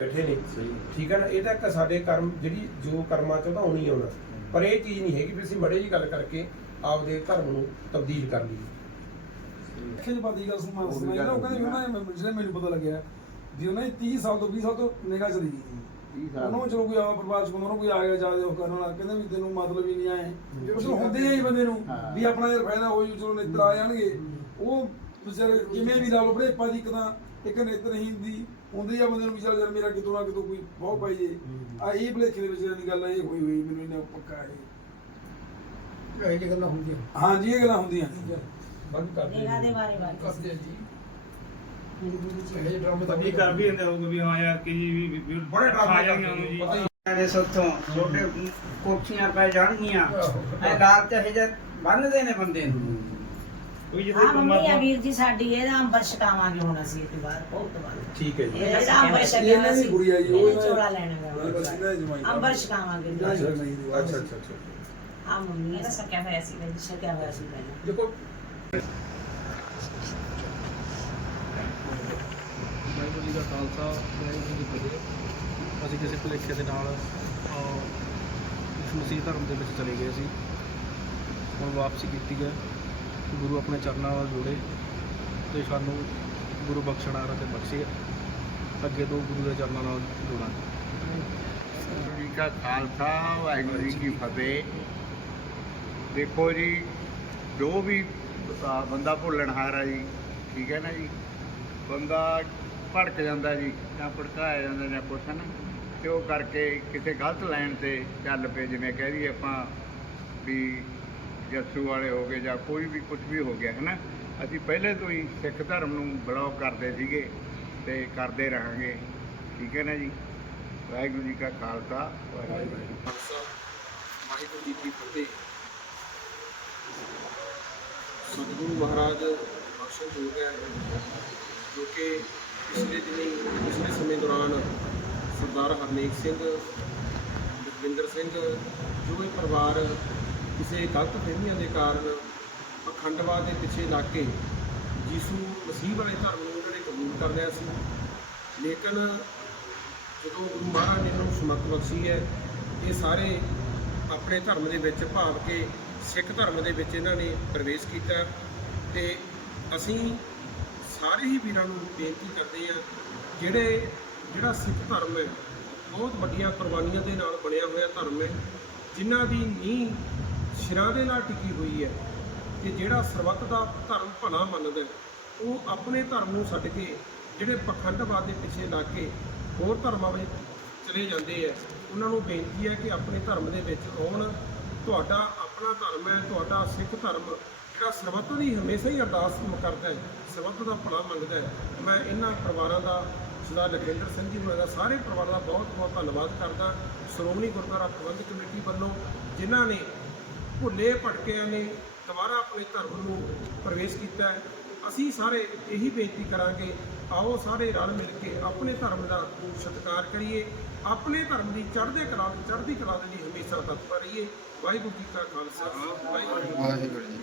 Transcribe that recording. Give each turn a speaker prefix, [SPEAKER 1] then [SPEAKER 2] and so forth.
[SPEAKER 1] ਬੈਠੇ ਨੇ। ਠੀਕ ਹੈ ਨਾ? ਇਹ ਤਾਂ ਇੱਕ ਸਾਡੇ ਕਰਮ ਜਿਹੜੀ ਜੋ ਕਰਮਾਂ ਚ ਉਹਦਾ ਆਉਣੀ ਆਉਣਾ ਪਰ ਇਹ ਚੀਜ਼ ਨਹੀਂ ਹੈਗੀ ਵੀ ਅਸੀਂ ਮੜੇ ਜੀ ਗੱਲ ਕਰਕੇ ਆਪਦੇ ਧਰਮ ਨੂੰ ਤਬਦੀਲ ਕਰ ਲਈਏ।
[SPEAKER 2] ਖੇਜ ਬਾਦੀ ਗੱਲ ਸੁਣਾ ਸੁਣਾਈ ਨਾ ਉਹ ਕਹਿੰਦੇ ਉਹਨਾਂ ਨੇ ਜਿਹੜੇ ਮੈਨੂੰ ਪਤਾ ਲੱਗਿਆ ਵੀ ਉਹਨਾਂ ਨੇ 30 ਸਾਲ ਤੋਂ 20 ਸਾਲ ਤੋਂ ਨਿਗਾਹ ਚਲੀ ਗਈ। ਉਹਨਾਂ ਨੂੰ ਚਲੋ ਕੋਈ ਆ ਪਰਿਵਾਰ ਚ ਉਹਨਾਂ ਨੂੰ ਕੋਈ ਆ ਗਿਆ ਉਹ ਕਰਨ ਵਾਲਾ। ਕਹਿੰਦੇ ਵੀ ਤੈਨੂੰ ਮਤਲਬ ਹੀ ਨਹੀਂ ਆਏ। ਉਸ ਨੂੰ ਹੁੰਦੇ ਹੀ ਬੰਦੇ ਨੂੰ ਵੀ ਆਪਣਾ ਯਾਰ ਫਾਇਦਾ ਹੋਈ ਚਲੋ ਨਿੱਤਰ ਆ ਜਾਣਗੇ। ਉਹ ਵਿਚਾਰੇ ਕਿਵੇਂ ਵੀ ਲਾ ਲਓ ਬੜੇ ਪਾ ਦੀ ਇੱਕ ਤਾਂ ਇੱਕ ਨੇਤਰਹੀਨ ਦੀ ਹੁੰਦੀ ਆ ਬੰਦੇ ਨੂੰ ਵਿਚਾਰ ਯਾਰ ਮੇਰਾ ਕਿਤੋਂ ਨਾ ਕਿਤੋਂ ਕੋਈ ਬਹੁਤ ਪਾਈ ਜੇ। ਆ ਇਹ ਭਲੇਖੇ ਦੇ ਵਿੱਚ ਦੀ ਗੱਲ ਆ ਇਹ ਹੋਈ ਹੋਈ ਮੈਨੂੰ ਇਹਨਾਂ ਪੱਕਾ ਹੈ
[SPEAKER 3] ਇਹ ਜਿਹੀ ਗੱਲਾਂ ਹੁੰਦੀਆਂ।
[SPEAKER 2] ਹਾਂਜੀ ਇਹ ਗੱਲਾਂ ਹੁੰਦੀਆਂ
[SPEAKER 1] ਬੰਦ ਕਰ
[SPEAKER 4] ਨਿਗਾਹ ਦੇ ਬਾਰੇ ਬਾਤ
[SPEAKER 3] ਕਰਦੇ ਆ ਜੀ। ਇਹ ਡਰਾਮੇ ਤਾਂ
[SPEAKER 5] ਕਦੀ ਕਰ ਵੀ ਦਿੰਦੇ ਹੋਊਗੇ ਵੀ ਹਾਂ ਯਾਰ ਕਿ ਜੀ ਵੀ- ਵੀ ਵੀ
[SPEAKER 1] ਬੜੇ ਡਰਾਮੇ
[SPEAKER 5] ਖਾ ਜਾਣਗੇ ਉਹਨੂੰ ਜੀ।
[SPEAKER 6] ਦੇ ਸੱਤੋਂ। ਛੋਟੇ ਕੋਠੀਆਂ ਪੈ ਜਾਣਗੀਆਂ। ਇਹ ਲਾਲ ਤੇ ਹਜੇ ਬੰਨਦੇ ਨੇ ਬੰਦੇ ਨੂੰ।
[SPEAKER 5] ਕੋਈ ਜਿੱਥੇ
[SPEAKER 4] ਹਾਂ ਮੰਮੀ ਆ
[SPEAKER 5] ਪਰਮਾਤਮਾ
[SPEAKER 4] ਵੀਰ ਜੀ ਸਾਡੀ ਇਹਦਾ ਅੰਬਰ ਛਕਾਵਾਂਗੇ ਹੁਣ ਅਸੀਂ ਇਹ ਬਾਅਦ ਬਹੁਤ ਬਾਅਦ
[SPEAKER 1] ਠੀਕ ਹੈ ਜੀ।
[SPEAKER 4] ਇਹਦਾ ਅੰਬਰ ਛਕਿਆ
[SPEAKER 2] ਇਹਨਾਂ ਦੀ
[SPEAKER 4] ਸੀ।
[SPEAKER 2] ਗੁੜੀਆ ਜੀ, ਉਹ
[SPEAKER 4] ਇਹਨੇ ਚੋਲਾ ਲੈਣਾ
[SPEAKER 2] ਬਸ ਇਹਨਾਂ ਦੀ ਜਮਾਈ
[SPEAKER 4] ਗਾ ਅੰਬਰ ਛਕਾਵਾਂਗੇ।
[SPEAKER 2] ਅੱਛਾ
[SPEAKER 1] ਅੱਛਾ ਅੱਛਾ। ਅੱਛਾ
[SPEAKER 4] ਆ ਮੰਮੀ ਇਹਦਾ ਛਕਿਆ ਹੋਇਆ ਸੀ ਪਹਿਲਾਂ ਛਕਿਆ ਹੋਇਆ ਸੀ ਪਹਿਲਾਂ।
[SPEAKER 1] ਦੇਖੋ।
[SPEAKER 3] ਵਾਹਿਗੁਰੂ ਜੀ ਦਾ ਖਾਲਸਾ ਵਾਹਿਗੁਰੂ ਜੀ ਕੀ ਫਤਿਹ। ਅਸੀਂ ਕਿਸੇ ਭੁਲੇਖੇ ਦੇ ਨਾਲ ਅਹ, ਇਸ ਮਸੀਹ ਧਰਮ ਦੇ ਵਿੱਚ ਚਲੇ ਗਏ ਸੀ। ਹੁਣ ਵਾਪਸੀ ਕੀਤੀ ਹੈ। ਗੁਰੂ ਆਪਣੇ ਚਰਨਾਂ ਨਾਲ ਜੋੜੇ ਤੇ ਸਾਨੂੰ ਗੁਰੂ ਬਖਸ਼ਣਾ ਤੇ ਬਖਸ਼ੇ। ਅੱਗੇ ਤੋਂ ਗੁਰੂ ਦੇ ਚਰਨਾਂ ਨਾਲ ਜੋੜਾਂਗੇ।
[SPEAKER 7] ਜੀ ਕਾ ਖਾਲਸਾ, ਵਾਹਿਗੁਰੂ ਜੀ ਕੀ ਫਤਿਹ। ਦੇਖੋ ਜੀ, ਜੋ ਵੀ ਬੰਦਾ ਭੁੱਲਣਹਾਰਾ ਜੀ, ਠੀਕ ਹੈ ਨਾ ਜੀ? ਬੰਦਾ ਭੜਕ ਜਾਂਦਾ ਜੀ, ਜਾਂ ਭੜਕਾਇਆ ਜਾਂਦਾ ਜਾਂ ਕੁਛ ਨਾ, ਤੇ ਉਹ ਕਰਕੇ ਕਿਸੇ ਗਲਤ ਲਾਈਨ ਤੇ ਚੱਲ ਪਏ, ਜਿਵੇਂ ਕਹਿ ਦਈਏ ਆਪਾਂ ਵੀ ਜੱਸੂ ਵਾਲੇ ਹੋ ਗਏ ਜਾਂ ਕੋਈ ਵੀ ਕੁਝ ਵੀ ਹੋ ਗਿਆ ਹੈ ਨਾ ਅਸੀਂ ਪਹਿਲੇ ਤੋਂ ਹੀ ਸਿੱਖ ਧਰਮ ਨੂੰ ਬਲੌਕ ਕਰਦੇ ਸੀਗੇ ਤੇ ਕਰਦੇ ਰਹਾਂਗੇ। ਠੀਕ ਹੈ ਨਾ ਜੀ? ਵਾਹਿਗੁਰੂ ਜੀ ਕਾ ਖਾਲਸਾ, ਵਾਹਿਗੁਰੂ ਜੀ ਕੀ
[SPEAKER 1] ਖਾਲਸਾ, ਵਾਹਿਗੁਰੂ ਜੀ ਕੀ ਫਤਿਹ। ਸਤਿਗੁਰੂ ਮਹਾਰਾਜ ਬਖਸ਼ਣ ਹੋ ਗਿਆ ਜੋ ਕਿ ਪਿਛਲੇ ਦਿਨੀ, ਪਿਛਲੇ ਸਮੇਂ ਦੌਰਾਨ ਸਰਦਾਰ ਹਰਨੇਕ ਸਿੰਘ, ਜਗਵਿੰਦਰ ਸਿੰਘ, ਜੋ ਇਹ ਪਰਿਵਾਰ ਕਿਸੇ ਗਲਤ ਫਹਿਮੀਆਂ ਦੇ ਕਾਰਨ ਅਖੰਡਵਾਦ ਦੇ ਪਿੱਛੇ ਲੱਗ ਕੇ ਯੀਸ਼ੂ ਮਸੀਹ ਵਾਲੇ ਧਰਮ ਨੂੰ ਉਹਨਾਂ ਨੇ ਕਬੂਲ ਕਰ ਲਿਆ ਸੀ। ਲੇਕਿਨ ਜਦੋਂ ਗੁਰੂ ਮਹਾਰਾਜ ਨੇ ਨੂੰ ਸਮਤ ਬਖਸ਼ੀ ਹੈ, ਇਹ ਸਾਰੇ ਆਪਣੇ ਧਰਮ ਦੇ ਵਿੱਚ ਭਾਵ ਕੇ ਸਿੱਖ ਧਰਮ ਦੇ ਵਿੱਚ ਇਹਨਾਂ ਨੇ ਪ੍ਰਵੇਸ਼ ਕੀਤਾ ਤੇ ਅਸੀਂ ਸਾਰੇ ਹੀ ਵੀਰਾਂ ਨੂੰ ਬੇਨਤੀ ਕਰਦੇ ਆ ਜਿਹੜੇ, ਜਿਹੜਾ ਸਿੱਖ ਧਰਮ ਹੈ, ਬਹੁਤ ਵੱਡੀਆਂ ਕੁਰਬਾਨੀਆਂ ਦੇ ਨਾਲ ਬਣਿਆ ਹੋਇਆ ਧਰਮ ਹੈ, ਜਿਨ੍ਹਾਂ ਦੀ ਨੀਂਹ ਸਿਰਾਂ ਦੇ ਨਾਲ ਟਿਕੀ ਹੋਈ ਹੈ ਕਿ ਜਿਹੜਾ ਸਰਬੱਤ ਦਾ ਧਰਮ ਭਲਾ ਮੰਨਦਾ ਉਹ ਆਪਣੇ ਧਰਮ ਨੂੰ ਛੱਡ ਕੇ ਜਿਹੜੇ ਪਖੰਡਵਾਦ ਦੇ ਪਿੱਛੇ ਲੱਗ ਕੇ ਹੋਰ ਧਰਮਾਂ ਵਿੱਚ ਚਲੇ ਜਾਂਦੇ ਆ ਉਹਨਾਂ ਨੂੰ ਬੇਨਤੀ ਹੈ ਕਿ ਆਪਣੇ ਧਰਮ ਦੇ ਵਿੱਚ ਆਉਣ। ਤੁਹਾਡਾ ਆਪਣਾ ਧਰਮ ਹੈ, ਤੁਹਾਡਾ ਸਿੱਖ ਧਰਮ, ਜਿਹੜਾ ਸਰਬੱਤ ਦੀ ਹਮੇਸ਼ਾ ਹੀ ਅਰਦਾਸ ਕਰਦਾ ਹੈ, ਸਰਬੱਤ ਦਾ ਭਲਾ ਮੰਗਦਾ ਹੈ। ਮੈਂ ਇਹਨਾਂ ਪਰਿਵਾਰਾਂ ਦਾ, ਸਰਦਾਰ ਲਖਿੰਦਰ ਸਿੰਘ ਜੀ ਹੋਣਾ ਦਾ, ਸਾਰੇ ਪਰਿਵਾਰ ਦਾ ਬਹੁਤ ਬਹੁਤ ਧੰਨਵਾਦ ਕਰਦਾ। ਸ਼੍ਰੋਮਣੀ ਗੁਰਦੁਆਰਾ ਪ੍ਰਬੰਧਕ ਕਮੇਟੀ ਵੱਲੋਂ ਜਿਨ੍ਹਾਂ ਨੇ ਭੁੱਲੇ ਭਟਕਿਆਂ ਨੇ ਦੁਬਾਰਾ ਆਪਣੇ ਧਰਮ ਨੂੰ ਪ੍ਰਵੇਸ਼ ਕੀਤਾ ਹੈ। ਅਸੀਂ ਸਾਰੇ ਇਹੀ ਬੇਨਤੀ ਕਰਾਂਗੇ, ਆਓ ਸਾਰੇ ਰਲ ਮਿਲ ਕੇ ਆਪਣੇ ਧਰਮ ਦਾ ਸਤਿਕਾਰ ਕਰੀਏ। ਆਪਣੇ ਧਰਮ ਦੀ ਚੜ੍ਹਦੇ ਕਲਾ, ਚੜ੍ਹਦੀ ਕਲਾ ਦੇ ਲਈ ਹਮੇਸ਼ਾ ਤਤਪਰ ਰਹੀਏ। ਵਾਹਿਗੁਰੂ ਜੀ ਕਾ ਖਾਲਸਾ, ਵਾਹਿਗੁਰੂ ਜੀ
[SPEAKER 7] ਵਾਹਿਗੁਰੂ ਜੀ